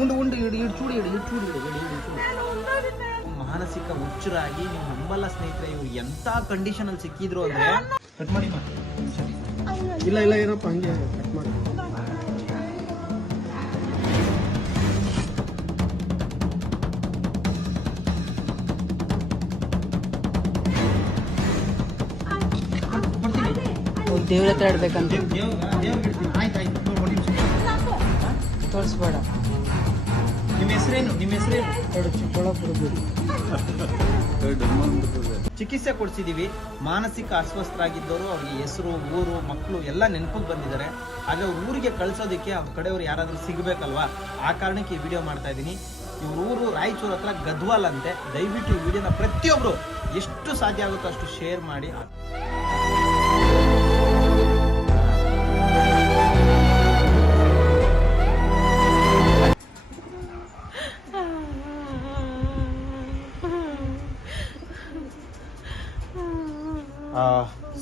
ఉండు ఉండు ఇడు చూడు ఇడు చూడు ಮಾನಸಿಕ ಹುಚ್ಚರಾಗಿ ನೀವು ನಂಬಲ್ಲ ಸ್ನೇಹಿತರೆ. ಇವ್ರು ಎಂತ ಕಂಡೀಷನ್ ಅಲ್ಲಿ ಸಿಕ್ಕಿದ್ರು ಅಂದ್ರೆ ಕಟ್ ಮಾಡಿ ಇಲ್ಲ ಇಲ್ಲ ಏನಪ್ಪ ಹಂಗೆ ಕಟ್ ಮಾಡಿ. ದೇವ್ರ ಹತ್ರ ಆಡ್ಬೇಕಂತ ತೋರಿಸ್ಬೇಡ. ನಿಮ್ಮ ಹೆಸರೇನು? ಚಿಕಿತ್ಸೆ ಕೊಡಿಸಿದೀವಿ. ಮಾನಸಿಕ ಅಸ್ವಸ್ಥರಾಗಿದ್ದವರು ಅವ್ರಿಗೆ ಹೆಸರು, ಊರು, ಮಕ್ಕಳು ಎಲ್ಲ ನೆನಪಿಗೆ ಬಂದಿದ್ದಾರೆ. ಆದ್ರೆ ಅವ್ರ ಊರಿಗೆ ಕಳ್ಸೋದಕ್ಕೆ ಅವ್ರ ಕಡೆಯವ್ರು ಯಾರಾದ್ರೂ ಸಿಗ್ಬೇಕಲ್ವಾ, ಆ ಕಾರಣಕ್ಕೆ ಈ ವಿಡಿಯೋ ಮಾಡ್ತಾ ಇದ್ದೀನಿ. ಇವ್ರ ಊರು ರಾಯಚೂರು ಹತ್ರ ಗದ್ವಾಲ್ ಅಂತೆ. ದಯವಿಟ್ಟು ಈ ವಿಡಿಯೋನ ಪ್ರತಿಯೊಬ್ರು ಎಷ್ಟು ಸಾಧ್ಯ ಆಗುತ್ತೋ ಅಷ್ಟು ಶೇರ್ ಮಾಡಿ.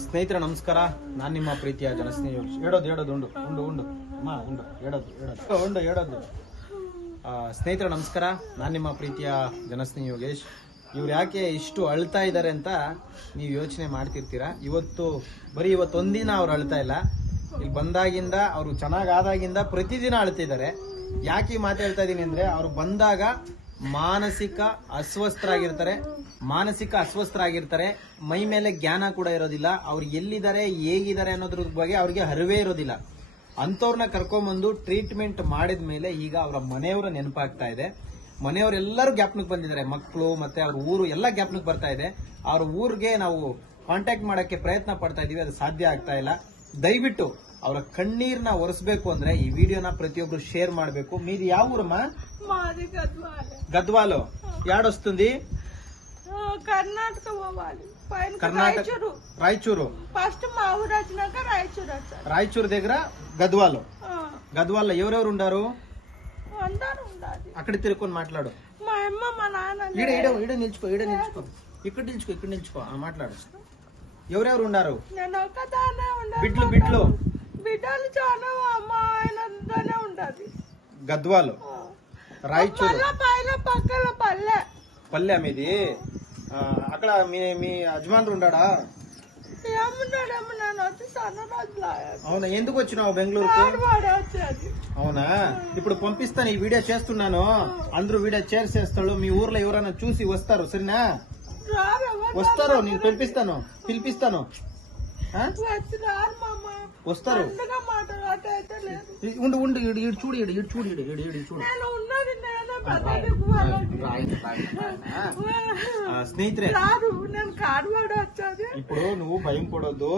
ಸ್ನೇಹಿತರೆ ನಮಸ್ಕಾರ, ನಾನು ನಿಮ್ಮ ಪ್ರೀತಿಯ ಜನಸ್ನೇಹಿ ಯೋಗೇಶ್. ಹೇಳೋದು ಉಂಡು ಉಂಡು ಉಂಡು ಅಮ್ಮ ಉಂಡು ಹೇಳೋದು. ಸ್ನೇಹಿತರೆ ನಮಸ್ಕಾರ, ನಾನು ನಿಮ್ಮ ಪ್ರೀತಿಯ ಜನಸ್ನೇಹಿ ಯೋಗೇಶ್. ಇವ್ರು ಯಾಕೆ ಇಷ್ಟು ಅಳ್ತಾ ಇದ್ದಾರೆ ಅಂತ ನೀವು ಯೋಚನೆ ಮಾಡ್ತಿರ್ತೀರಾ. ಇವತ್ತೊಂದಿನ ಅವ್ರು ಅಳ್ತಾ ಇಲ್ಲ. ಇಲ್ಲಿ ಬಂದಾಗಿಂದ ಅವ್ರು ಚೆನ್ನಾಗಾದಾಗಿಂದ ಪ್ರತಿದಿನ ಅಳ್ತಿದ್ದಾರೆ. ಯಾಕೆ ಈ ಮಾತು ಹೇಳ್ತಾ ಇದೀನಿ ಅಂದ್ರೆ, ಅವ್ರು ಬಂದಾಗ ಮಾನಸಿಕ ಅಸ್ವಸ್ಥರಾಗಿರ್ತಾರೆ. ಮೈ ಮೇಲೆ ಜ್ಞಾನ ಕೂಡ ಇರೋದಿಲ್ಲ. ಅವ್ರು ಎಲ್ಲಿದ್ದಾರೆ ಹೇಗಿದ್ದಾರೆ ಅನ್ನೋದ್ರ ಬಗ್ಗೆ ಅವ್ರಿಗೆ ಅರಿವೇ ಇರೋದಿಲ್ಲ. ಅಂತವ್ರನ್ನ ಕರ್ಕೊಂಡ್ಬಂದು ಟ್ರೀಟ್ಮೆಂಟ್ ಮಾಡಿದ ಮೇಲೆ ಈಗ ಅವರ ಮನೆಯವರ ನೆನಪಾಗ್ತಾ ಇದೆ. ಮನೆಯವರೆಲ್ಲರೂ ಜ್ಞಾಪನಕ್ಕೆ ಬಂದಿದ್ದಾರೆ. ಮಕ್ಕಳು ಮತ್ತೆ ಅವ್ರ ಊರು ಎಲ್ಲ ಜ್ಞಾಪನಕ್ಕೆ ಬರ್ತಾ ಇದೆ. ಅವ್ರ ಊರಿಗೆ ನಾವು ಕಾಂಟ್ಯಾಕ್ಟ್ ಮಾಡಕ್ಕೆ ಪ್ರಯತ್ನ ಪಡ್ತಾ ಇದೀವಿ, ಅದು ಸಾಧ್ಯ ಆಗ್ತಾ ಇಲ್ಲ. ದಯವಿಟ್ಟು ಅವರ ಕಣ್ಣೀರ್ನ ಒರೆಸ್ಬೇಕು ಅಂದ್ರೆ ಈ ವಿಡಿಯೋನ ಪ್ರತಿಯೊಬ್ರು ಶೇರ್ ಮಾಡಬೇಕು. మీది ಯಾವ ఊరమ్మా? మాది గద్వాలో. యాడొస్తుంది? కర్ణాటక పోవాలి. కర్ణాటక రాయచూరు. ఫస్ట్ మా ఊరు వచ్చినాక రాయచూరు. రాయచూరు దగ్గర గద్వాలో. గద్వాల్లో ఎవరెవరు ఉండారు? అందరూ ఉండాలి. అక్కడ తిరుక్కొని మాట్లాడు. మా అమ్మ మా నాన్న. ఈడ నిల్చుకో. ఇక్కడ నిల్చుకో మాట్లాడు. ఎవరెవరు ఉన్నారు? నేను ఒక్కదానే ఉండాలి. బిడ్డలు చాలా మా ఆయనంతానే ఉండాలి. గద్వాలో రాయచూరు పక్కల పల్లె మీది. అక్కడ మీ యజమానులు ఉన్నాడా? ఏమున్నాడేమో, నేను వచ్చి సన్నరాజులా. అవునా? ఎందుకు వచ్చినావు బెంగళూరుకు? అవునా? ఇప్పుడు పంపిస్తాను. ఈ వీడియో చేస్తున్నాను, అందరూ వీడియో షేర్ చేస్తాడు. మీ ఊర్లో ఎవరైనా చూసి వస్తారు, సరేనా? వస్తారు, నేను పిలిపిస్తాను. వస్తారు. ఉండు ఇడు చూడు. ಸ್ನೇಹಿತರೆ, ఇప్పుడు నువ్వు ಭಯಂ ಪಡೋದು.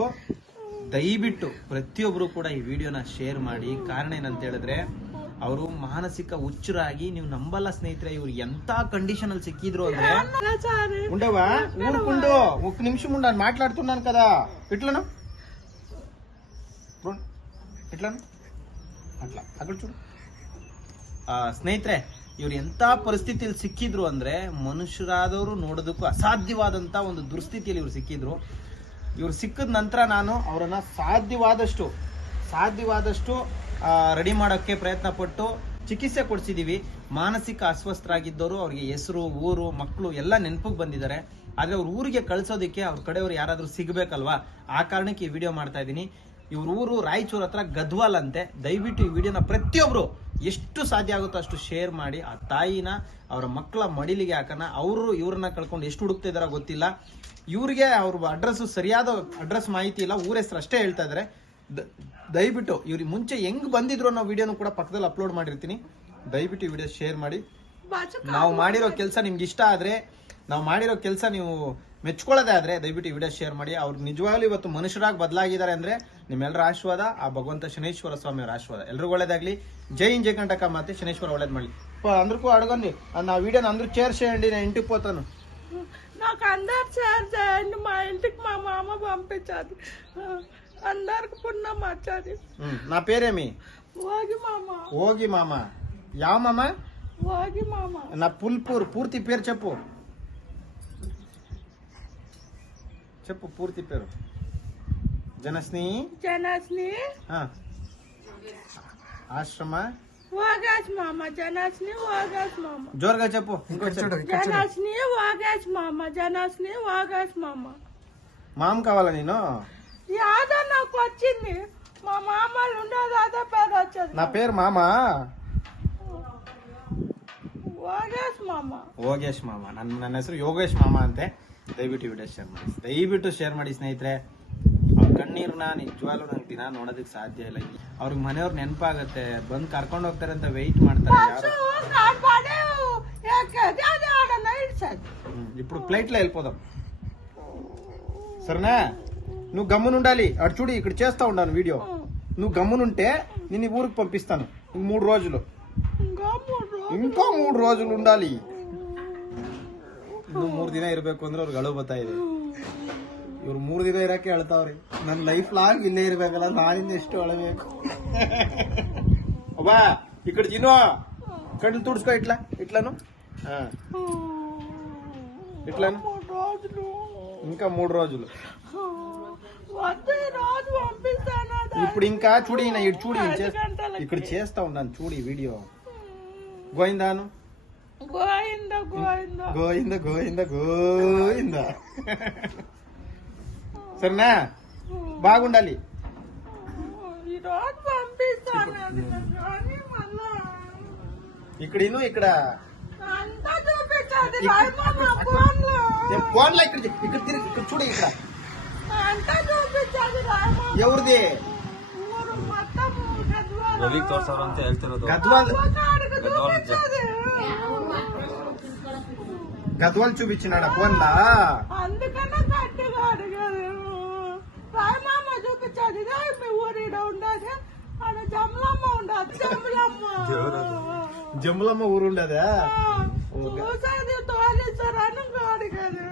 ದಯವಿಟ್ಟು ಪ್ರತಿಯೊಬ್ರು ಕೂಡ ಈ ವಿಡಿಯೋನ ಶೇರ್ ಮಾಡಿ. ಕಾರಣ ಏನಂತ ಹೇಳಿದ್ರೆ, ಅವರು ಮಾನಸಿಕ ಹುಚ್ಚರಾಗಿ ನೀವು ನಂಬಲ್ಲ ಸ್ನೇಹಿತರೆ. ಇವ್ರು ಎಂತ కండిషన్ ಅಲ್ಲಿ సిక్కిದ್ರು ಅಂದ್ರೆ, ఉండవా ఊరుకుండు ఒక నిమిషం ఉండాలి, మాట్లాడుతున్నాను కదా. ఇట్లను అట్లా అక్కడ చూడు. ಸ್ನೇಹಿತರೆ, ಇವ್ರು ಎಂತ ಪರಿಸ್ಥಿತಿಯಲ್ಲಿ ಸಿಕ್ಕಿದ್ರು ಅಂದ್ರೆ, ಮನುಷ್ಯರಾದವರು ನೋಡೋದಕ್ಕೂ ಅಸಾಧ್ಯವಾದಂತ ಒಂದು ದುರ್ಸ್ಥಿತಿಯಲ್ಲಿ ಇವ್ರು ಸಿಕ್ಕಿದ್ರು. ಇವ್ರು ಸಿಕ್ಕಿದ ನಂತರ ನಾನು ಅವರನ್ನ ಸಾಧ್ಯವಾದಷ್ಟು ರೆಡಿ ಮಾಡೋಕ್ಕೆ ಪ್ರಯತ್ನ ಪಟ್ಟು ಚಿಕಿತ್ಸೆ ಕೊಡಿಸಿದೀವಿ. ಮಾನಸಿಕ ಅಸ್ವಸ್ಥರಾಗಿದ್ದವರು ಅವ್ರಿಗೆ ಹೆಸರು, ಊರು, ಮಕ್ಕಳು ಎಲ್ಲ ನೆನಪಿಗೆ ಬಂದಿದ್ದಾರೆ. ಆದ್ರೆ ಅವ್ರ ಊರಿಗೆ ಕಳ್ಸೋದಕ್ಕೆ ಅವ್ರ ಕಡೆಯವ್ರು ಯಾರಾದ್ರೂ ಸಿಗ್ಬೇಕಲ್ವಾ, ಆ ಕಾರಣಕ್ಕೆ ಈ ವಿಡಿಯೋ ಮಾಡ್ತಾ ಇದ್ದೀನಿ. ಇವ್ರ ಊರು ರಾಯಚೂರು ಹತ್ರ ಗದ್ವಾಲ್ ಅಂತೆ. ದಯವಿಟ್ಟು ಈ ವಿಡಿಯೋನ ಪ್ರತಿಯೊಬ್ರು ಎಷ್ಟು ಸಾಧ್ಯ ಆಗುತ್ತೋ ಅಷ್ಟು ಶೇರ್ ಮಾಡಿ. ಆ ತಾಯಿನ ಅವರ ಮಕ್ಕಳ ಮಡಿಲಿಗೆ ಹಾಕೋಣ. ಇವ್ರನ್ನ ಕಳ್ಕೊಂಡು ಎಷ್ಟು ಹುಡುಕ್ತಾ ಇದಾರ ಗೊತ್ತಿಲ್ಲ. ಇವ್ರಿಗೆ ಅವ್ರ ಸರಿಯಾದ ಅಡ್ರೆಸ್ ಮಾಹಿತಿ ಇಲ್ಲ, ಊರ ಹೆಸರು ಅಷ್ಟೇ ಹೇಳ್ತಾ ಇದಾರೆ. ದಯವಿಟ್ಟು ಇವ್ರಿಗೆ ಮುಂಚೆ ಹೆಂಗ್ ಬಂದಿದ್ರು ಅನ್ನೋ ವಿಡಿಯೋನು ಕೂಡ ಪಕ್ಕದಲ್ಲಿ ಅಪ್ಲೋಡ್ ಮಾಡಿರ್ತೀನಿ. ದಯವಿಟ್ಟು ಈ ವಿಡಿಯೋ ಶೇರ್ ಮಾಡಿ. ನಾವು ಮಾಡಿರೋ ಕೆಲಸ ನಿಮ್ಗೆ ಇಷ್ಟ ಆದ್ರೆ, ನಾವು ಮಾಡಿರೋ ಕೆಲಸ ನೀವು ಮೆಚ್ಕೊಳ್ಳೋದೇ ಆದ್ರೆ ದಯವಿಟ್ಟು ಈ ವಿಡಿಯೋ ಶೇರ್ ಮಾಡಿ. ಅವ್ರು ನಿಜವಾಗ್ಲೂ ಇವತ್ತು ಮನುಷ್ಯರಾಗಿ ಬದಲಾಗಿದ್ದಾರೆ ಅಂದ್ರೆ ನಿಮ್ಮೆಲ್ಲರ ಆಶೀರ್ವಾದ, ಆ ಭಗವಂತ ಶನೇಶ್ವರ ಸ್ವಾಮಿ ಅವರ ಆಶೀರ್ವಾದ. ಎಲ್ರಿಗೂ ಒಳ್ಳೇದಾಗ್ಲಿ. జై కంటక మాతే శనేశ్వర ఒళ్ళేది మళ్ళీ అందరికీ అడగండి. నా వీడియోని అందరూ షేర్ చేయండి. నేను ఇంటికి పోతాను. నాకు అందరు షేర్ చేయండి. మా ఇంటికి మా మామ పంపించాలి. అందరికి పుణ్యం వచ్చాది. నా పేరేమి? ఓగి మామ. ಯಾವ మామ? ఓగి మామ. నా పూర్తి పేరు చెప్పు పూర్తి పేరు. జనస్ని జనస్ని ఆశ్రమ వాగాస్ మామ జనాస్ని వాగాస్ మామ జోరుగా చెప్పు ఇంకోటి చెప్పు. జనాస్ని వాగాస్ మామ జనాస్ని వాగాస్ మామ మామ కావాలా నేను? యాదో నాకు వచ్చింది మా మామలు ఉండదు అదే పేరు వచ్చేది నా పేరు మామ వాగాస్ మామ. ಯೋಗೇಶ್ ಮಾಮ. ನನ್ನ ಹೆಸರು ಯೋಗೇಶ್ ಮಾಮ ಅಂತೆ. ದಯವಿಟ್ಟು ವಿಡಿಯೋ ಶೇರ್ ಮಾಡಿ ಸ್ನೇಹಿತರೆ. ಅವ್ರ ಕಣ್ಣೀರ್ನ ನಿಜವಾಗ್ಲೂ ನಂಗೆ ದಿನ ನೋಡೋದಕ್ಕೆ ಸಾಧ್ಯ ಇಲ್ಲ. ಅವ್ರಿಗೆ ಮನೆಯವ್ರು ನೆನಪಾಗತ್ತೆ, ಬಂದು ಕರ್ಕೊಂಡು ಹೋಗ್ತಾರೆ ಅಂತ వెయిట్ ಮಾಡ್ತಾರೆ ಯಾರು. ఇప్పుడు ఫ్లైట్ లో వెళ్ళిపోదాం సరేనా? నువ్వు గమ్మునుండాలి. అటు చూడు, ఇక్కడ చేస్తా ఉన్నాను వీడియో. నువ్వు గమ్మునుంటే నేను ఈ ఊరికి పంపిస్తాను. 3 రోజులు, ఇంకా 3 రోజులు ఉండాలి. ಇನ್ನು 3 ದಿನ ಇರ್ಬೇಕು ಅಂದ್ರೆ ಅವ್ರಿಗೆ ಅಳು ಬರ್ತಾ ಇದೆ. ಇವ್ರು 3 ದಿನ ಇರಕ್ಕೆ ಅಳ್ತಾವ್ರಿ. ನನ್ನ ಲೈಫ್ ಲಾಂಗ್ ಇಲ್ಲೇ ಇರ್ಬೇಕಲ್ಲ, ನಾನಿಂದ ಎಷ್ಟು ಅಳಬೇಕು. ಅಬ್ಬಾ ఇక్కడ జినో కళ్ళు తుడుచుకో. ఇట్లాను ఇట్లాను. ఇంకా 3 రోజులు. ఇప్పుడు ఇంకా చూడు, ఇటు చూడు, ఇక్కడ చేస్తా ఉన్నాను చూడు ఈ వీడియో. గోయిందాను గోయింద గోయింద గోయింద గోయింద. సరేనా? బాగుండాలి. ఇక్కడ ఇక్కడ ఫోన్ లో ఇక్కడ తిరిగి ఇక్కడ చూడు. ఇక్కడ ఎవరిది? ರವಿಗೆ ತೋರ್ಸವ್ರ ಅಂತ ಹೇಳ್ತಿರೋದು. గద్వాల్ చూపించినాడా ఫోన్ లా? అందుకన్నా గట్టిగా అడిగారు. రాయమామ చూపించాది మీ ఊరి ఉండదు, ఆడ జమలమ్మ ఉండదు. జమ్ములమ్మ ఊరు ఉండదా? చూసేది తోలిస్తారని అడిగారు.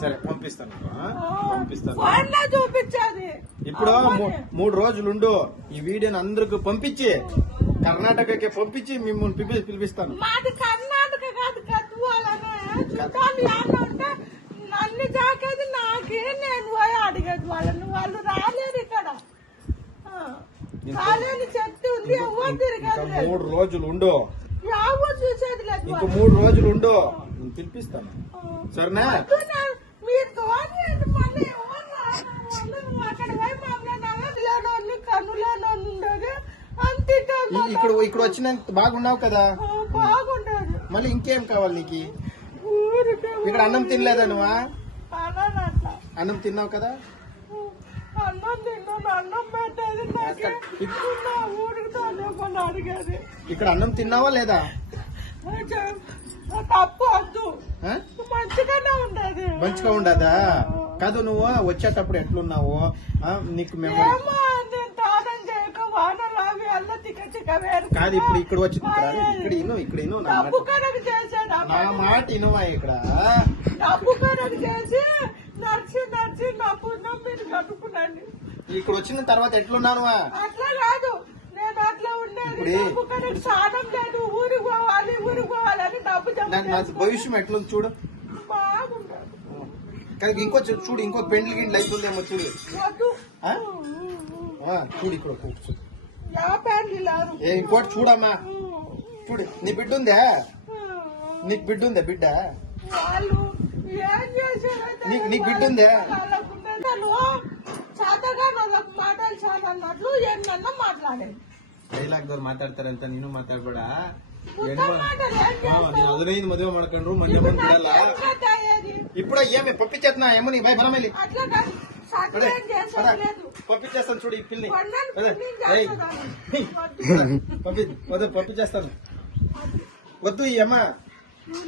సరే పంపిస్తాను పంపిస్తాను. ఫోన్ లో చూపించాది. ఇప్పుడు 3 రోజులుండు. ఈ వీడియోని అందరికి పంపించి కర్ణాటకకి పంపించి మిమ్మల్ని పిలిపిస్తాను. మాది కర్ణాటక కాదు, గద్వాలనే. చుట్టాలు ఏమన్నా ఉంటే నన్ను జాకేది నాకే, నేను పోయి అడిగేది వాళ్ళని. వాళ్ళు రాలేరు ఇక్కడ. రాలేని చెట్టు ఉంది, ఎవరు తిరిగేది లేదు. 3 రోజులు ఉండు. ఎవరు చూసేది లేదు. ఇంకో 3 రోజులు ఉండు, నేను పిలిపిస్తాను. సరేనా? మీరు మళ్ళీ ఎవరు అక్కడ పోయి మమ్మల్ని కన్నులోనే ఉండదు అంతే. ఇక్కడ వచ్చినంత బాగున్నావు కదా? బాగుండదు. మళ్ళీ ఇంకేం కావాలి నీకు? ఇక్కడ అన్నం తినలేదా నువ్వా? అన్నం తిన్నావు కదా? అన్నం తిన్నాను, అన్నం పెట్టేది ఊరికి తల్లి అడిగేది. ఇక్కడ అన్నం తిన్నావా లేదా? తప్పు వద్దు, మంచిగానే ఉండదు. మంచిగా ఉండదా? కాదు, నువ్వు వచ్చేటప్పుడు ఎట్లున్నావు? నీకు మెమరీ కాదు. ఇప్పుడు ఇక్కడ వచ్చి ఇక్కడ నా మాట ఇనువా. ఇక్కడ ఇక్కడ వచ్చిన తర్వాత ఎట్లున్నాను? అట్లా కాదు, నేను అట్లా ఉండేది. సాధం లేదు, ఊరికి పోవాలి అని డబ్బు నాకు భవిష్యం ఎట్లుంది చూడు. బాగుండదు. కానీ ఇంకో చూడు, ఇంకో పెండ్లి గిండ్లు అవుతుందేమో చూడు. చూడు ఇక్కడ కూర్చో. ఇంకోటి చూడమ్మా, చూడు. నీ బిడ్డ ఉందా? నీకు బిడ్డ ఉందా? బిడ్డ నీకు బిడ్డ ఉందా? మాటలు చాలా అన్నట్లు ఏంటన్నా మాట్లాడేది. ಡೈಲಾಗ್ ದವ್ರು ಮಾತಾಡ್ತಾರಂತ ನೀನು ಮಾತಾಡ್ಬೇಡ. ಹದಿನೈದು ಮದುವೆ ಮಾಡ್ಕೊಂಡ್ರು ಮನೆ ಬಂದಿಲ್ಲ. ఇప్పుడు ఏమి పంపించేస్తున్నా ఏమో నీ భయ బలమేలి పంపించేస్తాను చూడు. ఈ పిల్లి పంపించేస్తాను. వద్దు ఈ అమ్మ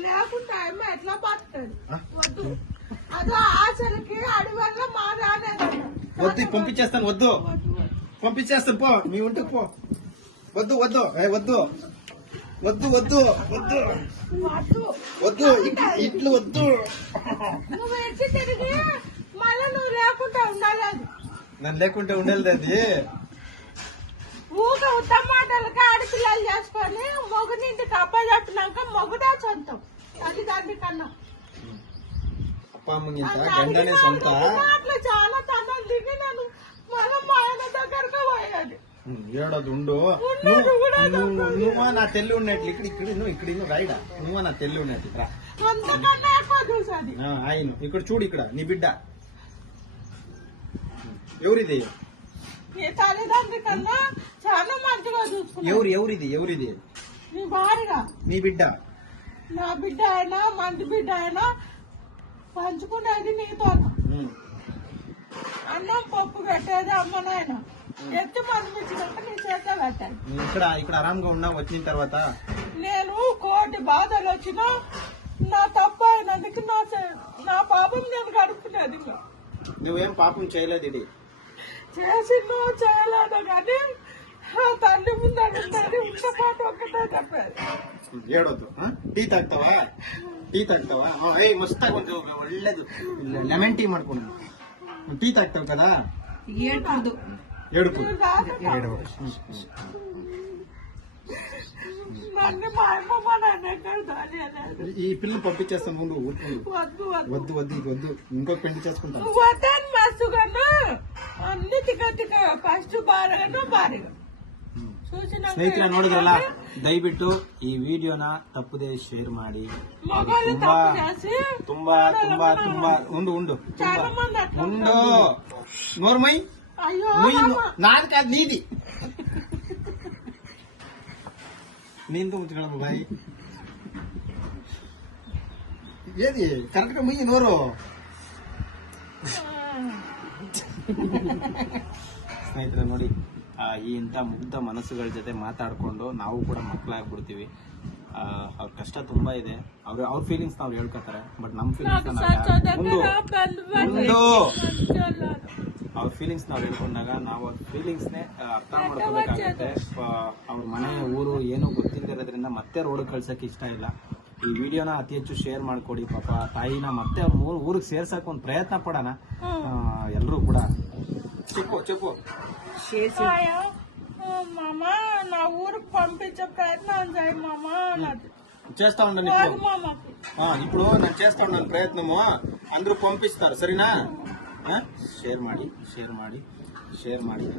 లేకుండా అమ్మ ఎట్లా బతుకుతుంది? వద్దు, అదో ఆశలకి అడవల్ల మాదానేది. వద్దు పంపించేస్తాను. వద్దు పంపించేస్తాను. పో మీ ఉంటే పో. వద్దు వద్దు వద్దు వద్దు వద్దు వద్దు వద్దు ఇట్లు వద్దు. నువ్వు ఎచ్చి తిరిగి మళ్ళీ నువ్వు లేకుండా ఉండాలేదు. నన్ను లేకుంటే ఉండలేదు. అది ఊక ఉత్తమ మాటలకి ఆడపిల్లలు చేసుకొని మొగుడింటికి అప్పచెప్పినాక మొగుడే సొంతం. అది దాని కన్నా అప్ప అమ్మగింత గండనే సొంత. అట్లా చాలా తనం దిగి నేను మళ్ళీ మా ఆయన దగ్గరకు పోయేది. ఏడోది ఉండు నువ్వు నా తెల్లి ఉన్నట్లు ఇక్కడ రైడా నువ్వు నా తెల్లి ఉన్నట్లు రా అంతకన్నా ఎక్కువ చూసేది. ఆయన ఇక్కడ చూడు ఇక్కడ నీ బిడ్డ ఎవరిది నీ తల్లిదండ్రి కన్నా చాలా మంచిగా చూసుకున్నా. ఎవరిది నీ భార్యగా నీ బిడ్డ నా బిడ్డ అయినా మంచి బిడ్డ అయినా పంచుకునేది నీతో. అన్నం పప్పు పెట్టేది అమ్మ నాయన ఎత్తి మనిపించినట్టు నీ చేత పెట్టాలి. ఇక్కడ ఆరాంగా ఉన్నా వచ్చిన తర్వాత నేను కోటి బాధలు వచ్చినా నా తప్పు అయినందుకు నా పాపం నేను గడుపుకునేది. ఇంకా నువ్వేం పాపం చేయలేదు ఇది చేసిందో చేయలేదో కానీ ఆ తల్లి ముందు అడుగుతుంది ఇంతపాటు ఒక్కటే చెప్పేది. ఏడవద్దు టీ తాగుతావా ఏ మస్తాగా కొంచెం ಒಳ್ಳೇದು లెమన్ టీ ಮಾಡ್ಕೊಂಡು టీ తాగుతావు కదా ఏడుపు నన్ను మా అమ్మ మా నాన్న ఎక్కడ దాని అనేది. ఈ పిల్లలు పంపించేస్తాను ముందు వద్దు వద్దు వద్దు ఇంకొక పెళ్లి చేసుకుంటాను వద్దని మస్తు కన్నా అన్ని తిక్క ఫస్ట్ భారీగా ಸ್ನೇಹಿತರೆ ನೋಡಿದ್ರಲ್ಲ ದಯವಿಟ್ಟು ಈ ವಿಡಿಯೋನ ತಪ್ಪದೆ ಶೇರ್ ಮಾಡಿ మగవాళ్ళు తప్పు చేసి ತುಂಬಾ ತುಂಬಾ ತುಂಬಾ ఉండు చాలా మంది అట్లా ఉండు నోర్మై అయ్యో నాది కాదు నీది నేను ఉంచుకోవడం బాయ్ ఏది కరెక్ట్ గా ముయ్యి నోరు ಸ್ನೇಹಿತರೆ ನೋಡಿ ಈ ಇಂಥ ಮುಗ್ಧ ಮನಸ್ಸುಗಳ ಜೊತೆ ಮಾತಾಡ್ಕೊಂಡು ನಾವು ಕೂಡ ಮಕ್ಕಳಾಗ್ಬಿಡ್ತೀವಿ ಅವ್ರ ಕಷ್ಟ ತುಂಬಾ ಇದೆ ಅವ್ರ ಫೀಲಿಂಗ್ಸ್ ನಾವು ಹೇಳ್ಕೊತಾರೆ ಬಟ್ ನಮ್ಮ ಅವ್ರ ಫೀಲಿಂಗ್ಸ್ ನಾವು ಹೇಳ್ಕೊಂಡಾಗ ನಾವು ಅವ್ರ ಫೀಲಿಂಗ್ಸ್ನೇ ಅರ್ಥ ಮಾಡ್ಕೋಬೇಕಾಗುತ್ತೆ ಅವ್ರ ಮನೆ ಊರು ಏನೂ ಗೊತ್ತಿಲ್ಲದಿರೋದ್ರಿಂದ ಮತ್ತೆ ರೋಡ್ ಕಳ್ಸಕ್ಕೆ ಇಷ್ಟ ಇಲ್ಲ ಈ ವಿಡಿಯೋನ ಅತಿ ಹೆಚ್ಚು ಶೇರ್ ಮಾಡ್ಕೊಡಿ ಪಾಪ ತಾಯಿನ ಮತ್ತೆ ಅವ್ರ ಊರಿಗೆ ಸೇರ್ಸಕ್ಕೆ ಒಂದು ಪ್ರಯತ್ನ ಪಡೋಣ ಎಲ್ಲರೂ ಕೂಡ చెప్పు మామ నా ఊరికి పంపించే ప్రయత్నం చేయి మామ అన్నది. చేస్తా ఉండండి ఇప్పుడు నేను చేస్తా ఉన్నాను ప్రయత్నము అందరూ పంపిస్తారు సరేనా షేర్ ಮಾಡಿ